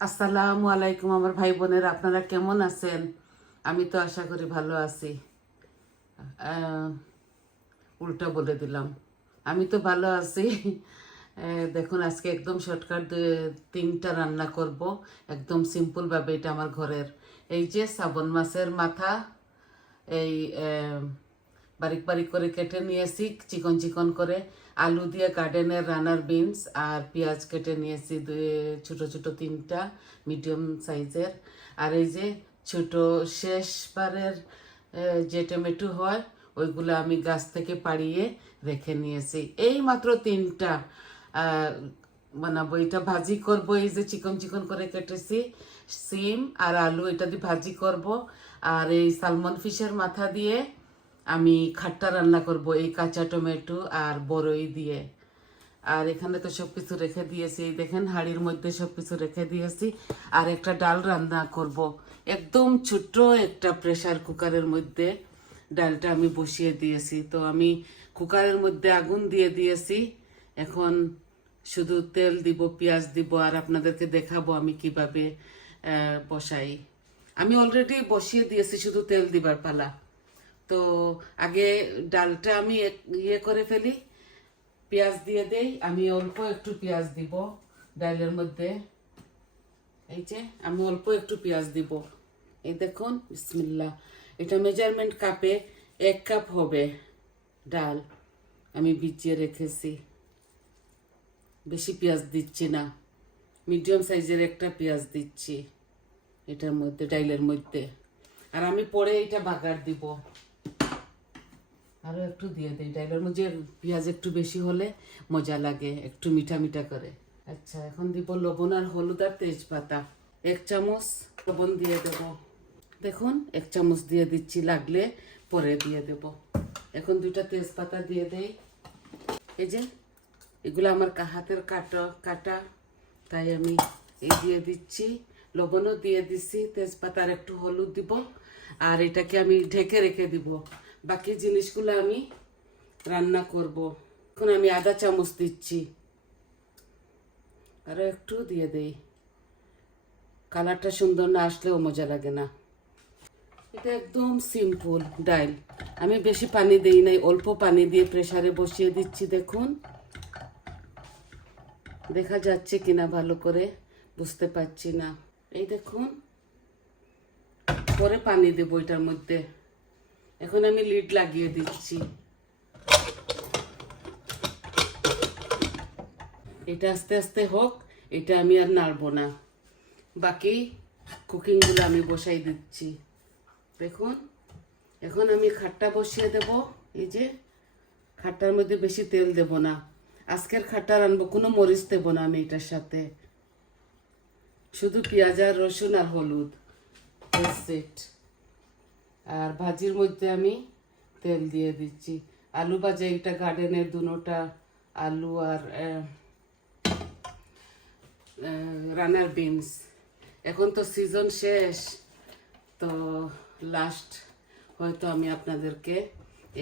আসসালামু আলাইকুম আমার ভাই বোনের, আপনারা কেমন আছেন? আমি তো আশা করি ভালো আছি। উল্টা বলে দিলাম, আমি তো ভালো আছি। দেখুন, আজকে একদম শর্টকাট তিনটা রান্না করব, একদম সিম্পলভাবে। এটা আমার ঘরের, এই যে শ্রাবণ মাছের মাথা, এই বারিক বারিক করে কেটে নিয়েছি চিকন চিকন করে। আলু দিয়ে গার্ডেনের রানার বিনস আর পেঁয়াজ কেটে নিয়েছি ছোট ছোট তিনটা মিডিয়াম সাইজের। আর এই যে ছোট শেষবারের যে টমেটো হয় ওইগুলো আমি গাছ থেকে পাড়িয়ে রেখে নিয়েছি। এই মাত্র তিনটা বানাবো। এটা ভাজি করব, এই যে চিকন চিকন করে কেটেছি সিম আর আলু, এটা দিয়ে ভাজি করব। আর এই সালমন ফিশের মাথা দিয়ে আমি খাট্টা রান্না করব, এই কাঁচা টমেটো আর বড়ই দিয়ে। আর এখানে তো সব কিছু রেখে দিয়েছি, এই দেখেন হাঁড়ির মধ্যে সব কিছু রেখে দিয়েছি। আর একটা ডাল রান্না করব, একদম ছোট্ট একটা প্রেসার কুকারের মধ্যে ডালটা আমি বসিয়ে দিয়েছি। তো আমি কুকারের মধ্যে আগুন দিয়ে দিয়েছি, এখন শুধু তেল দিব, পেঁয়াজ দিব, আর আপনাদেরকে দেখাবো আমি কিভাবে বসাই। আমি অলরেডি বসিয়ে দিয়েছি, শুধু তেল দিবার পালা। তো আগে ডালটা আমি ইয়ে করে ফেলি, পেঁয়াজ দিয়ে দেই। আমি অল্প একটু পেঁয়াজ দিব ডালের মধ্যে, এই যে আমি অল্প একটু পেঁয়াজ দিব। এই দেখুন, বিসমিল্লাহ। এটা মেজারমেন্ট কাপে 1 কাপ হবে ডাল, আমি ভিজিয়ে রেখেছি। বেশি পেঁয়াজ দিচ্ছি না, মিডিয়াম সাইজের একটা পেঁয়াজ দিচ্ছি এটার মধ্যে, ডাইলের মধ্যে। আর আমি পরে এটা বাগার দিব, আরও একটু দিয়ে দিই ডাইলের মধ্যে। পেঁয়াজ একটু বেশি হলে মজা লাগে, একটু মিঠা মিঠা করে। আচ্ছা, এখন দিব লবণ আর হলুদ আর তেজপাতা। 1 চামচ লবণ দিয়ে দেব, দেখুন 1 চামচ দিয়ে দিচ্ছি, লাগলে পরে দিয়ে দেব। এখন 2টা তেজপাতা দিয়ে দেই। এই যে এগুলো আমার হাতের কাটা, তাই আমি এই দিয়ে দিচ্ছি। লবণও দিয়ে দিচ্ছি, তেজপাতা আর একটু হলুদ দিব। আর এটাকে আমি ঢেকে রেখে দিব, বাকি জিনিসগুলো আমি রান্না করব। এখন আমি আধা চামচ দিচ্ছি, আরও একটু দিয়ে দেই। কালারটা সুন্দর না আসলেও মজা লাগে না। এটা একদম সিম্পল ডাল, আমি বেশি পানি দেই নাই, অল্প পানি দিয়ে প্রেসারে বসিয়ে দিচ্ছি। দেখুন, দেখা যাচ্ছে কিনা ভালো করে বুঝতে পারছি না। এই দেখুন, পরে পানি দেবো এটার মধ্যে। এখন আমি লিড লাগিয়ে দিচ্ছি, এটা আস্তে আস্তে হোক, এটা আমি আর নাড়বো না। বাকি কুকিংগুলো আমি বসাই দিচ্ছি। দেখুন, এখন আমি খাট্টা বসিয়ে দেব। এই যে খাট্টার মধ্যে বেশি তেল দেব না, আজকের খাট্টা রানবো, কোনো মরিচ দেবো না আমি এটার সাথে, শুধু পেঁয়াজ আর রসুন আর হলুদ, সেট। আর ভাজির মধ্যে আমি তেল দিয়ে দিচ্ছি। আলু ভাজা, এটা গার্ডেনের দুটোটা আলু আর রানার বিনস। এখন তো সিজন শেষ, তো লাস্ট হয়তো আমি আপনাদেরকে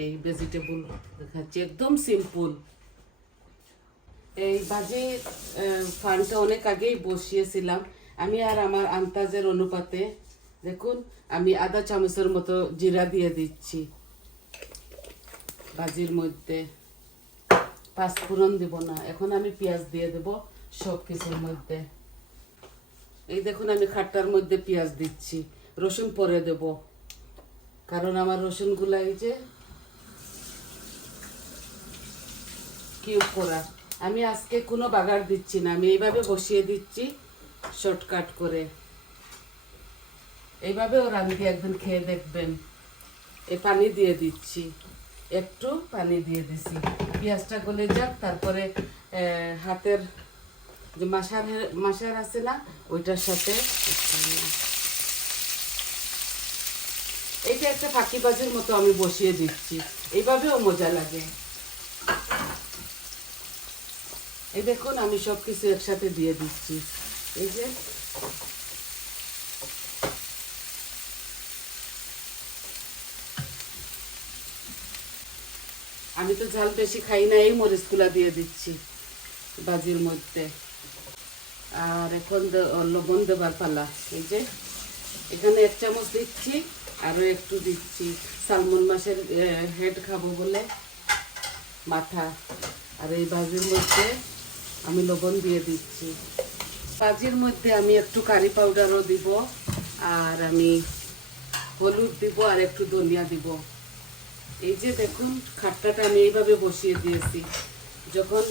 এই ভেজিটেবল দেখাচ্ছি, একদম সিম্পল। এই ভাজির ফানটা অনেক আগেই বসিয়েছিলাম আমি, আর আমার আন্দাজের অনুপাতে দেখুন আমি আধা চামচের মতো জিরা দিয়ে দিচ্ছি ভাজির মধ্যে। 5 ফোড়ন দিব না, এখন আমি পেঁয়াজ দিয়ে দেব সব কিছুর মধ্যে। এই দেখুন, আমি খাট্টার মধ্যে পেঁয়াজ দিচ্ছি, রসুন পরে দেব, কারণ আমার রসুনগুলা এই যে কিউব করা। আমি আজকে কোনো বাগার দিচ্ছি না, আমি এইভাবে বসিয়ে দিচ্ছি শর্টকাট করে। এইভাবেও রাঁধি, একদিন খেয়ে দেখবেন। এই পানি দিয়ে দিচ্ছি, একটু পানি দিয়ে দিছি, পেঁয়াজটা গলে যাক, তারপরে হাতের যে মাসার আছে না, ওইটার সাথে এইটা একটা ফাঁকিবাজির মতো আমি বসিয়ে দিচ্ছি, এইভাবেও মজা লাগে। এই দেখুন, আমি সব কিছু একসাথে দিয়ে দিচ্ছি। এই যে আমি তো ঝাল বেশি খাই না, এই মরিচগুলা দিয়ে দিচ্ছি ভাজির মধ্যে। আর এখন লবণ দেবার পালা। এই যে এখানে 1 চামচ দিচ্ছি, আরও একটু দিচ্ছি। সালমন মাছের হেড খাবো বলে মাথা। আর এই ভাজির মধ্যে আমি লবণ দিয়ে দিচ্ছি। ভাজির মধ্যে আমি একটু কারি পাউডারও দিব, আর আমি হলুদ দিব, আর একটু ধনিয়া দিব। এই যে দেখুন খাট্টাটা আমি এইভাবে বসিয়ে দিয়েছি। যখন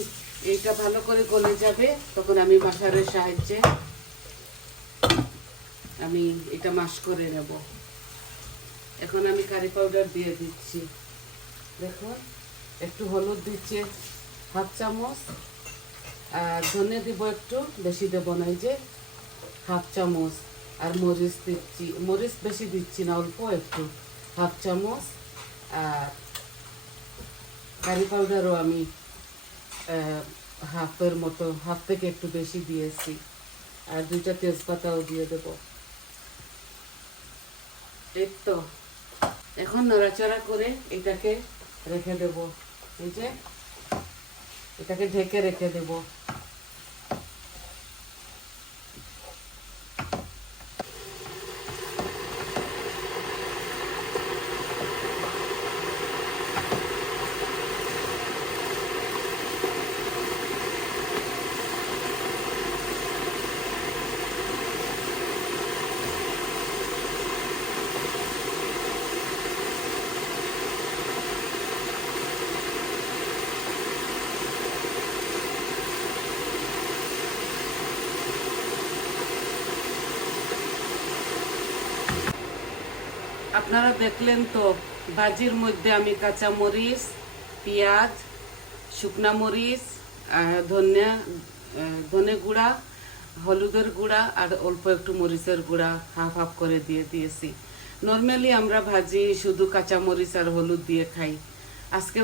এইটা ভালো করে গলে যাবে তখন আমি মাশারের সাহায্যে আমি এটা মাশ করে নেব। এখন আমি কারি পাউডার দিয়ে দিচ্ছি। দেখুন একটু হলুদ দিচ্ছি 1/2 চামচ, আর ধনে দিব একটু, বেশি দেব না, এই যে 1/2 চামচ। আর মরিচ দিচ্ছি, মরিচ বেশি দিচ্ছি না, অল্প একটু 1/2 চামচ। আর কারি পাউডারও আমি হাফের মতো, হাফ থেকে একটু বেশি দিয়েছি। আর 2টা তেজপাতাও দিয়ে দেব। এই তো এখন নড়াচড়া করে এটাকে রেখে দেব। এই যে এটাকে ঢেকে রেখে দেব। আপনারা দেখলেন তো ভাজির মধ্যে আমি কাঁচা মরিচ, পেঁয়াজ, শুকনা মরিচ, ধনে গুঁড়া, হলুদের গুঁড়া আর অল্প একটু মরিচের গুঁড়া হাফ হাফ করে দিয়ে দিয়েছি। নর্মালি আমরা ভাজি শুধু কাঁচা মরিচ আর হলুদ দিয়ে খাই। আজকে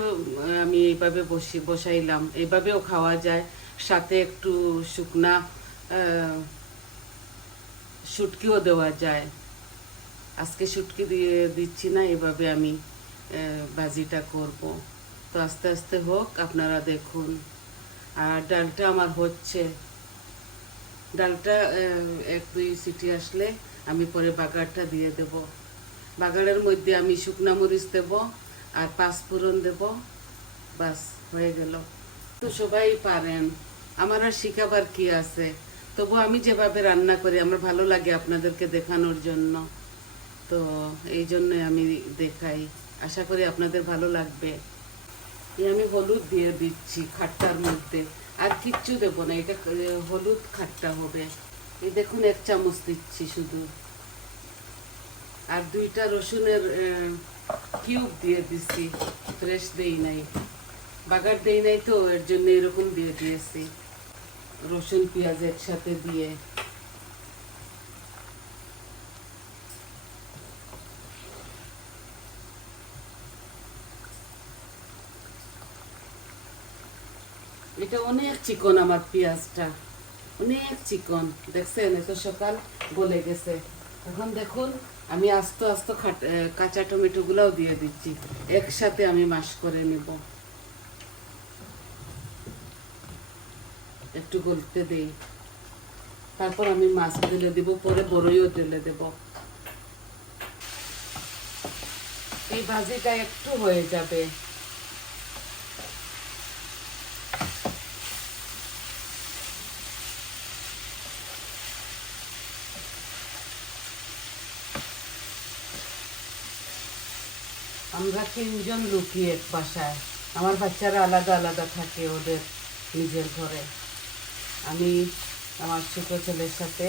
আমি এইভাবে বসাইলাম, এইভাবেও খাওয়া যায়। সাথে একটু শুকনা শুটকিও দেওয়া যায়। আজকে শুটকি দিয়ে দিচ্ছি না, এভাবে আমি ভাজিটা করব। তো আস্তে আস্তে হোক, আপনারা দেখুন। আর ডালটা আমার হচ্ছে, ডালটা 1-2 সিটি আসলে আমি পরে বাগারটা দিয়ে দেব। বাগারের মধ্যে আমি শুকনা মরিচ দেব আর 5 ফোড়ন দেব, বাস হয়ে গেল। তো সবাই পারেন, আমার আর শিখাবার কি আছে। তবু আমি যেভাবে রান্না করি আমার ভালো লাগে আপনাদেরকে দেখানোর জন্য, তো এই জন্যই আমি দেখাই। আশা করি আপনাদের ভালো লাগবে। আমি হলুদ দিয়ে দিচ্ছি খাট্টার মধ্যে, আর কিচ্ছু দেব না, এটা হলুদ খাট্টা হবে। এই দেখুন 1 চামচ দিচ্ছি শুধু। আর 2টা রসুনের কিউব দিয়ে দিচ্ছি, ফ্রেশ দেই নাই, বাগার দেই নাই, তো এর জন্য এরকম দিয়ে দিয়েছি। রসুন পেঁয়াজ একসাথে দিয়ে এটা অনেক চিকন, আমার পেঁয়াজটা অনেক চিকন, দেখছেন? এত সকাল গলে গেছে। এখন দেখুন আমি আস্তে আস্তে কাঁচা টমেটো গুলাও দিয়ে দিচ্ছি, একসাথে আমি মাশ করে নেব। একটু গলতে দেই, তারপর আমি মাছ ঢেলে দিব, পরে বড়ইও ঢেলে দেব। এই ভাজিটা একটু হয়ে যাবে। আমরা 3 জন লুকি এক বাসায়। আমার বাচ্চারা আলাদা আলাদা থাকে ওদের নিজের ঘরে। আমি আমার ছোট ছেলের সাথে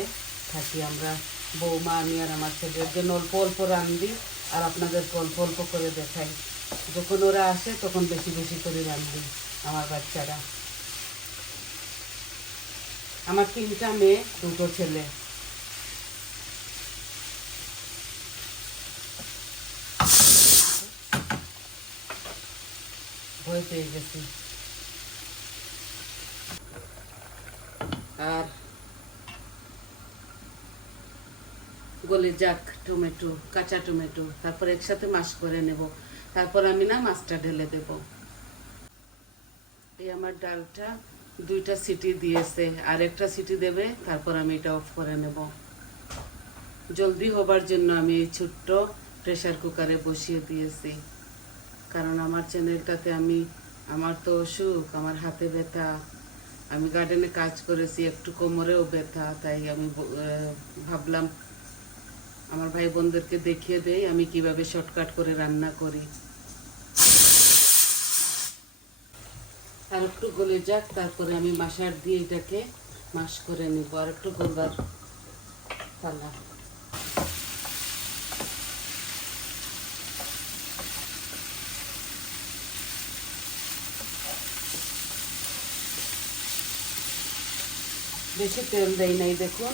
থাকি। আমরা বৌমা, আমি আর আমার ছেলের জন্য অল্প অল্প রান্ধি, আর আপনাদেরকে অল্প অল্প করে দেখাই। যখন ওরা আসে তখন বেশি বেশি করে রান্ধি। আমার বাচ্চারা, আমার 3টা মেয়ে 2টো ছেলে। ভয় পেয়ে গেছি। আর গলে যাক টমেটো, কাঁচা টমেটো, তারপর একসাথে মাশ করে নেব। তারপর আমি না মাছটা ঢেলে দেব। এই আমার ডালটা দুইটা সিটি দিয়েছে, আর একটা সিটি দেবে, তারপর আমি এটা অফ করে নেব। জলদি হবার জন্য আমি এই ছোট্ট প্রেসার কুকারে বসিয়ে দিয়েছি, কারণ আমার চ্যানেলটাতে আমার তো অসুখ, আমার হাতে ব্যথা, আমি গার্ডেনে কাজ করেছি, একটু কোমরেও ব্যথা, তাই আমি ভাবলাম আমার ভাই বোনদেরকে দেখিয়ে দেই আমি কিভাবে শর্টকাট করে রান্না করি। আর একটু গলে যাক, তারপরে আমি মাশার দিয়ে এটাকে মাশ করে নিব। আর একটু গলবার পালা। বেশি তেল দেই নাই, দেখুন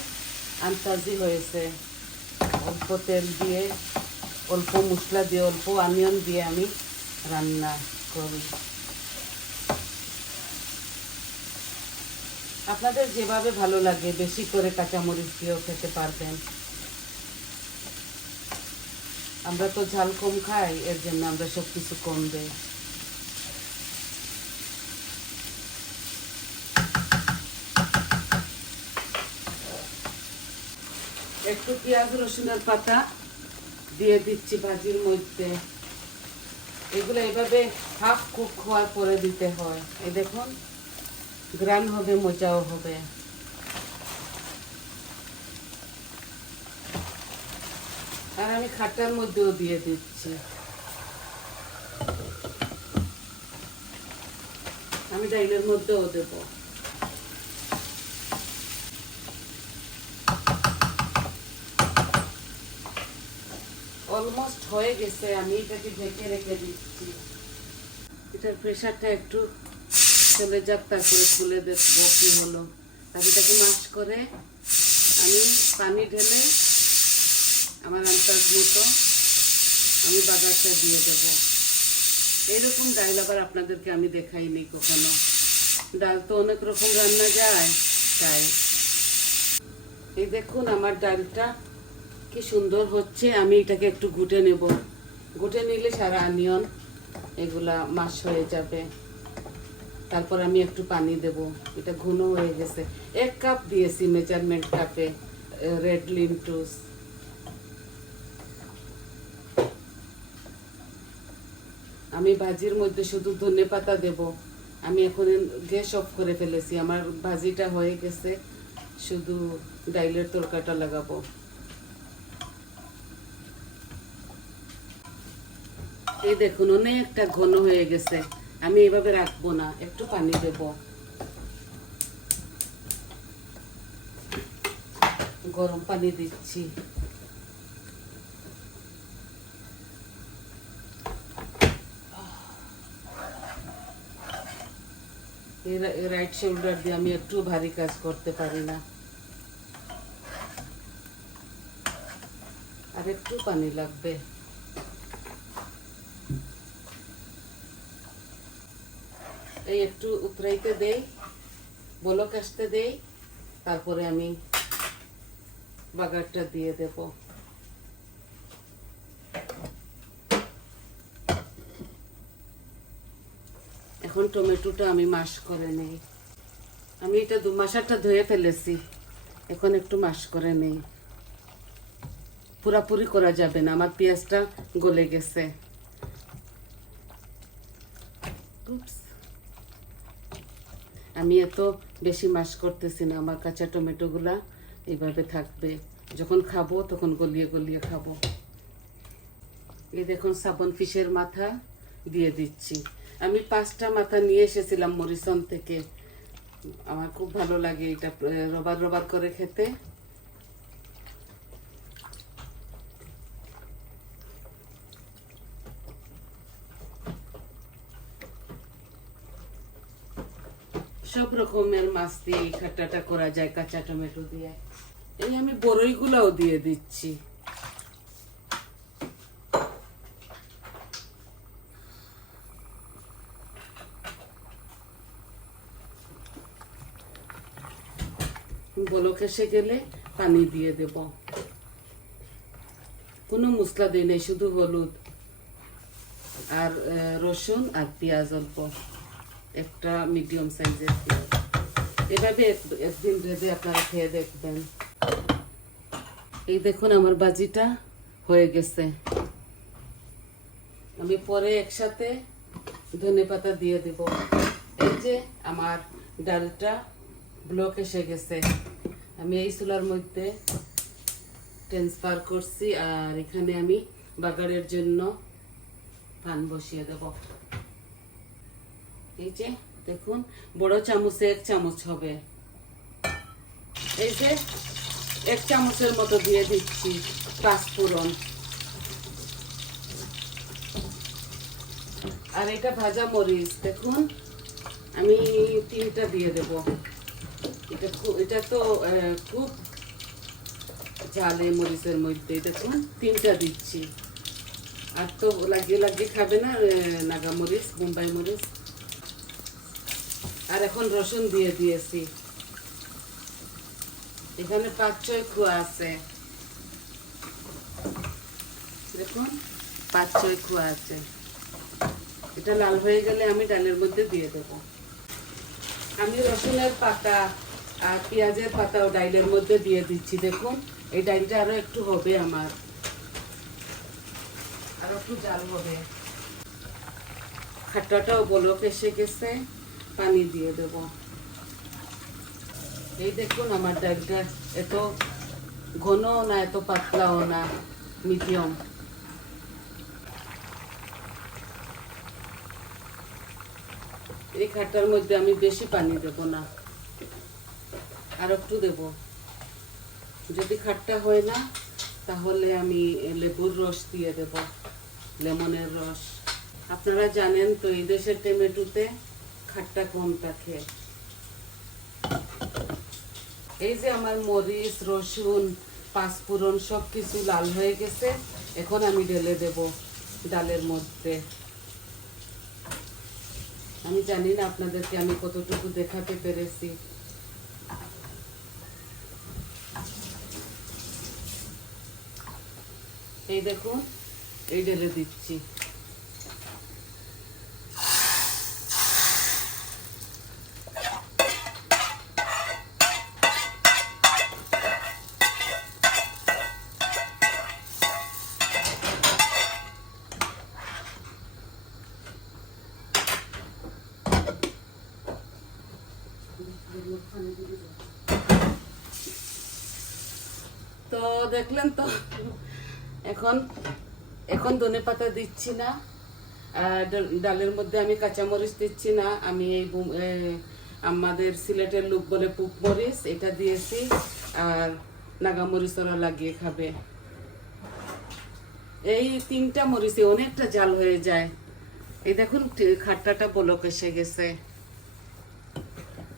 আন্তাজি হয়েছে। অল্প তেল দিয়ে, অল্প মশলা দিয়ে, অল্প অনিয়ন দিয়ে আমি রান্না করি। আপনাদের যেভাবে ভালো লাগে বেশি করে কাঁচামরিচ দিয়েও খেতে পারবেন। আমরা তো ঝাল কম খাই, এর জন্য আমরা সব কিছু কম দেই। একটু পেঁয়াজ রসুনের পাতা দিয়ে দিচ্ছি ভাজির মধ্যে। এগুলো এভাবে হাফ কুক হওয়ার পরে দিতে হয়। এই দেখুন, গ্রান হবে, মজাও হবে। আর আমি খাট্টার মধ্যেও দিয়ে দিচ্ছি। আমি ডাইলের মধ্যেও দেব। অলমোস্ট হয়ে গেছে, আমি এটাকে ঢেকে রেখে দিচ্ছি। এটার প্রেশারটা একটু চলে যাক, তারপরে খুলে দেখবো কি হলো। তারপর এটাকে মাশ করে আমি পানি ঢেলে আমার আন্দাজ মতো আমি বাগারটা দিয়ে দেব। এইরকম ডাল আবার আপনাদেরকে আমি দেখাইনি কখনো। ডাল তো অনেক রকম রান্না যায়, তাই এই দেখুন আমার ডালটা কি সুন্দর হচ্ছে। আমি এটাকে একটু ঘুটে নেব। ঘুটে নিলে সারা অনিয়ন এগুলা মাশ হয়ে যাবে। তারপর আমি একটু পানি দেব। এটা ঘন হয়ে গেছে। 1 কাপ দিয়েছি মেজারমেন্ট কাপে রেড লিন্টুস। আমি ভাজির মধ্যে শুধু ধনে পাতা দেব। আমি এখন গ্যাস অফ করে ফেলেছি, আমার ভাজিটা হয়ে গেছে, শুধু ডাইলের তরকাটা লাগাবো। এই দেখুন অনেকটা ঘন হয়ে গেছে। আমি এভাবে রাখবো না, একটু পানি দেব। গরম পানি দিচ্ছি। রাইট শোল্ডার দিয়ে আমি একটু ভারী কাজ করতে পারি না। আর একটু পানি লাগবে। এই একটু উতরাইতে দেই, বলক আসতে দেই, তারপরে আমি বাগারটা দিয়ে দেব। এখন টমেটোটা আমি মাশ করে নেই। আমি এটা মাশাটা ধুয়ে ফেলেছি, এখন একটু মাশ করে নেই। পুরাপুরি করা যাবে না, আমার পেঁয়াজটা গলে গেছে। আমি এত বেশি মাশ করতেছি না, আমার কাঁচা টমেটোগুলা এইভাবে থাকবে। যখন খাবো তখন গলিয়ে গলিয়ে খাবো। এই দেখুন সাবন ফিশের মাথা দিয়ে দিচ্ছি। আমি 5টা মাথা নিয়ে এসেছিলাম মরিসন থেকে। আমার খুব ভালো লাগে এটা রবার রবার করে খেতে। সব রকমের মাছ দিয়ে এই খাট্টাটা করা যায় কাঁচা টমেটো দিয়ে। এই আমি বড়ইগুলাও দিয়ে দিচ্ছি। বলক এসে গেলে পানি দিয়ে দেব। কোনো মশলা দিই নাই, শুধু হলুদ আর রসুন আর পেঁয়াজ অল্প, একটা মিডিয়াম সাইজের পেঁয়াজ। এভাবে একদিন রেঁধে আপনারা খেয়ে দেখবেন। এই দেখুন আমার ভাজিটা হয়ে গেছে। আমি পরে একসাথে ধনেপাতা দিয়ে দিব। এই যে আমার ডালটা ব্লক এসে গেছে, আমি এই চুলার মধ্যে ট্রান্সফার করছি। আর এখানে আমি বাগারের জন্য পান বসিয়ে দেব। এই যে দেখুন বড় চামচে 1 চামচ হবে। এই যে 1 চামচের মতো দিয়ে দিচ্ছি পাঁচফোড়ন। আর এটা ভাজা মরিচ দেখুন আমি 3টা দিয়ে দেব। এটা তো খুব ঝালে মরিচের মধ্যে, দেখুন 3টা দিচ্ছি। আর তো লাগিয়ে লাগিয়ে খাবে না নাগা মরিচ, মুম্বাই মরিচ। আর এখন রসুন দিয়ে দিয়েছি। এখানে 5-6 খোয়া আছে, দেখুন 5-6 খোয়া আছে। এটা লাল হয়ে গেলে আমি ডালের মধ্যে দিয়ে দেব। আমি রসুনের পাতা আর পেঁয়াজের পাতাও ডালের মধ্যে দিয়ে দিচ্ছি। দেখুন এই ডালটা আরো একটু হবে, আমার আরো একটু জাল হবে। খাট্টাটাও বলক এসে গেছে, পানি দিয়ে দেব। এই দেখুন আমার ডালটা এত ঘনও না এত পাতলাও না, মিডিয়াম। এই খাট্টার মধ্যে আমি বেশি পানি দেব না, আর একটু দেব। যদি খাট্টা হয় না তাহলে আমি লেবুর রস দিয়ে দেব, লেমনের রস। আপনারা জানেন তো এই দেশের টমেটোতে খাট্টা কম থাকে। এই যে আমার মরিচ, রসুন, পাঁচফোড়ন সবকিছু লাল হয়ে গেছে। এখন আমি ঢেলে দেব ডালের মধ্যে। আমি জানি না আপনাদেরকে আমি কতটুকু দেখাতে পেরেছি। এই দেখুন এই ঢেলে দিচ্ছি। তো দেখলেন তো, এখন এখন ধনেপাতা দিচ্ছি না, ডালের মধ্যে আমি কাঁচামরিচ দিচ্ছি না। আমি এই আমাদের সিলেটের লোক বলে পুক মরিচ, এটা দিয়েছি। আর নাগামরিচ ওরা লাগিয়ে খাবে। এই 3টা মরিচে অনেকটা জাল হয়ে যায়। এই দেখুন খাট্টাটা বলক এসে গেছে।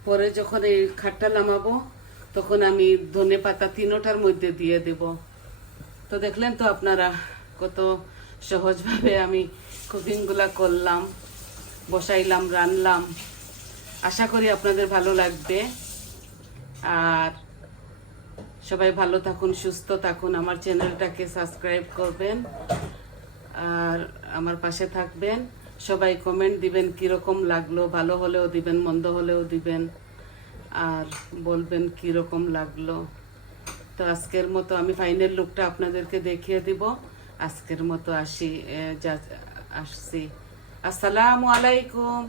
পরে যখন এই খাট্টা নামাবো তখন আমি ধনেপাতা 3টার মধ্যে দিয়ে দেব। তো দেখলেন তো আপনারা কত সহজভাবে আমি কুকিংগুলা করলাম, বসাইলাম, রান্নাম। আশা করি আপনাদের ভালো লাগবে। আর সবাই ভালো থাকুন, সুস্থ থাকুন। আমার চ্যানেলটাকে সাবস্ক্রাইব করবেন আর আমার পাশে থাকবেন। সবাই কমেন্ট দিবেন কিরকম লাগলো, ভালো হলেও দিবেন, মন্দ হলেও দিবেন, আর বলবেন কিরকম লাগলো। তো আজকের মতো আমি ফাইনাল লুকটা আপনাদেরকে দেখিয়ে দিব। আজকের মতো আসছি। আসসালামু আলাইকুম।